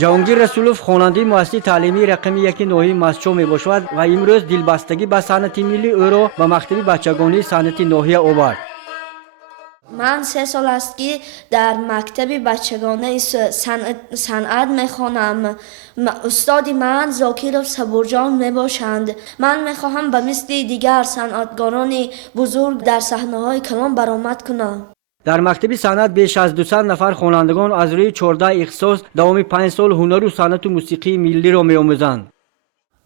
ҷаҳонгир расулов хонандаи муассисаи таълимии рақами 1 ноҳияи Масчо мебошад ва имрӯз дилбастагӣ ба санъати миллӣ ӯро ба мактаби бачагонии санъати ноҳия овард. ман 3 сол аст ки дар мактаби бачагонаи санъат мехонам. устоди ман Зокиров Сабурҷон мебошанд. ман мехоҳам ба мисли дигар санъатгорони бузург дар саҳнаҳои калон баромад кунам. дар мактаби санъат беш аз 200 нафар хонандагон аз рӯи 14 ихтисос давоми 5 сол ҳунару санъату мусиқии миллиро меомӯзанд.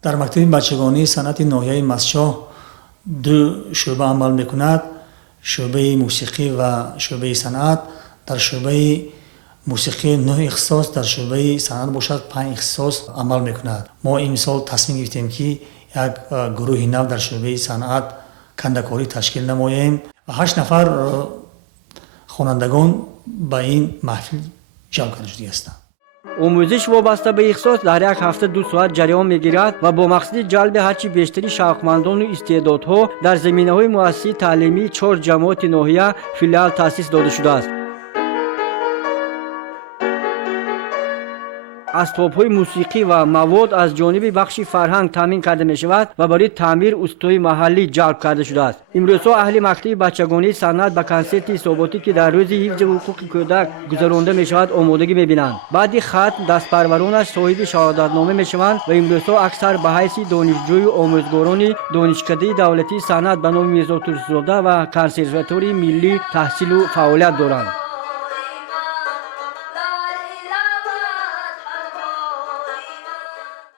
дар мактаби бачагонии санъати ноҳияи Масчоҳ 2 шӯъба амал мекунад: шӯъбаи мусиқӣ ва шӯъбаи санъат. дар шӯъбаи мусиқӣ 9 ихтисос, дар шӯъбаи санъат бошад 5 ихтисос амал мекунад. мо имсол тасмим гирифтем ки як гурӯҳи нав дар шӯъбаи санъат кандакорӣ ташкил намоем ва 8 нафар хонандагон ба ин маҳфил ҷалб карда шуда ҳастанд. омӯзиш вобаста ба ихтисос дар як ҳафта 2 соат ҷараён мегирад ва бо мақсади ҷалби ҳарчи бештари шавқмандону истеъдодҳо дар заминаҳои муассисаи таълимии 4 ҷамоати ноҳия филиал таъсис дода шудааст. асбобҳои мусиқӣ ва мавод аз ҷониби бахши фарҳанг таъмин карда мешавад ва барои таъмир устои маҳаллӣ ҷалб карда шудааст. имрӯзҳо аҳли мактаби бачагонии санъат ба консерти ҳисоботӣ ки дар рӯзи ҳифзи ҳуқуқи кӯдак гузаронда мешавад омодагӣ мебинанд. баъди хатм дастпарваронаш соҳиби шаҳодатнома мешаванд ва имрӯзҳо аксар ба ҳайси донишҷӯю омӯзгорони донишкадаи давлатии санъат ба номи Мирзо Турсузода ва консерваторияи миллӣ таҳсилу фаъолият доранд.